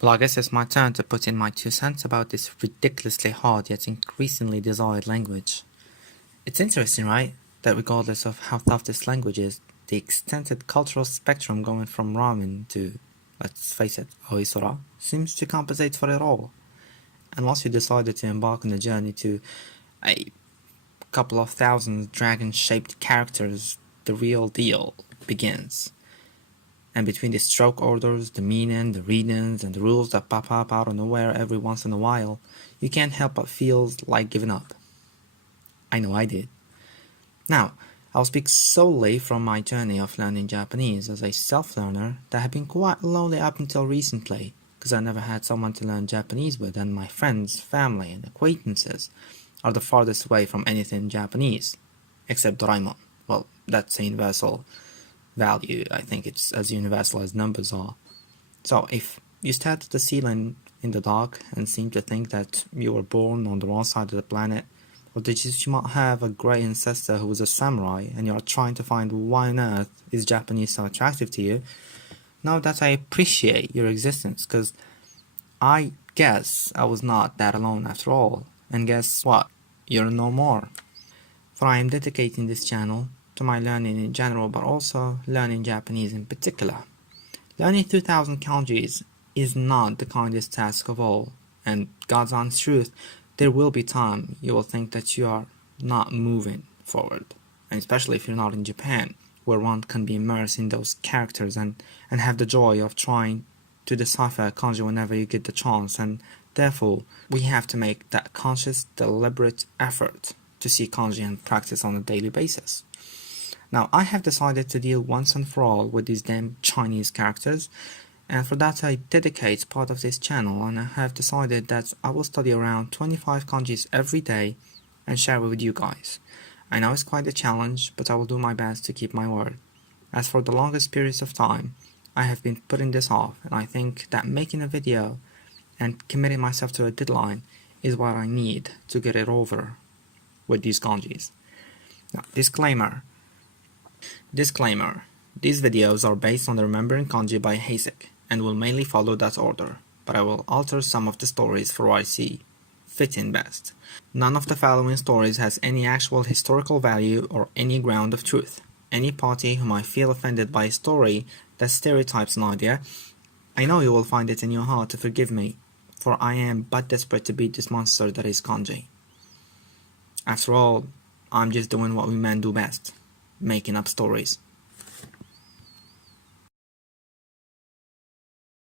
Well, I guess it's my turn to put in my 2 cents about this ridiculously hard yet increasingly desired language. It's interesting, right? That regardless of how tough this language is, the extended cultural spectrum going from ramen to, let's face it, oisora, seems to compensate for it all. And once you decided to embark on a journey to a couple of thousand dragon-shaped characters, the real deal begins. And between the stroke orders, the meaning, the readings, and the rules that pop up out of nowhere every once in a while, you can't help but feel like giving up. I know I did. Now, I'll speak solely from my journey of learning Japanese as a self-learner that had been quite lonely up until recently, because I never had someone to learn Japanese with, and my friends, family, and acquaintances are the farthest away from anything Japanese, except Doraemon. Well, that's a universal value. I think it's as universal as numbers are. So if you stare at the ceiling in the dark and seem to think that you were born on the wrong side of the planet, or that you might have a great ancestor who was a samurai and you are trying to find why on earth is Japanese so attractive to you, know that I appreciate your existence, because I guess I was not that alone after all. And guess what? You're no more. For I am dedicating this channel to my learning in general, but also learning Japanese in particular. Learning 2000 kanjis is not the kindest task of all, and God's honest truth, there will be time you will think that you are not moving forward, and especially if you're not in Japan, where one can be immersed in those characters and have the joy of trying to decipher a kanji whenever you get the chance, and therefore we have to make that conscious, deliberate effort to see kanji and practice on a daily basis. Now, I have decided to deal once and for all with these damn Chinese characters, and for that I dedicate part of this channel, and I have decided that I will study around 25 kanjis every day and share it with you guys. I know it's quite a challenge, but I will do my best to keep my word. As for the longest periods of time, I have been putting this off, and I think that making a video and committing myself to a deadline is what I need to get it over with these kanjis. Now, disclaimer, these videos are based on the Remembering Kanji by Hasek, and will mainly follow that order, but I will alter some of the stories for what I see fitting best. None of the following stories has any actual historical value or any ground of truth. Any party who might feel offended by a story that stereotypes an idea, I know you will find it in your heart to forgive me, for I am but desperate to beat this monster that is kanji. After all, I'm just doing what we men do best, making up stories.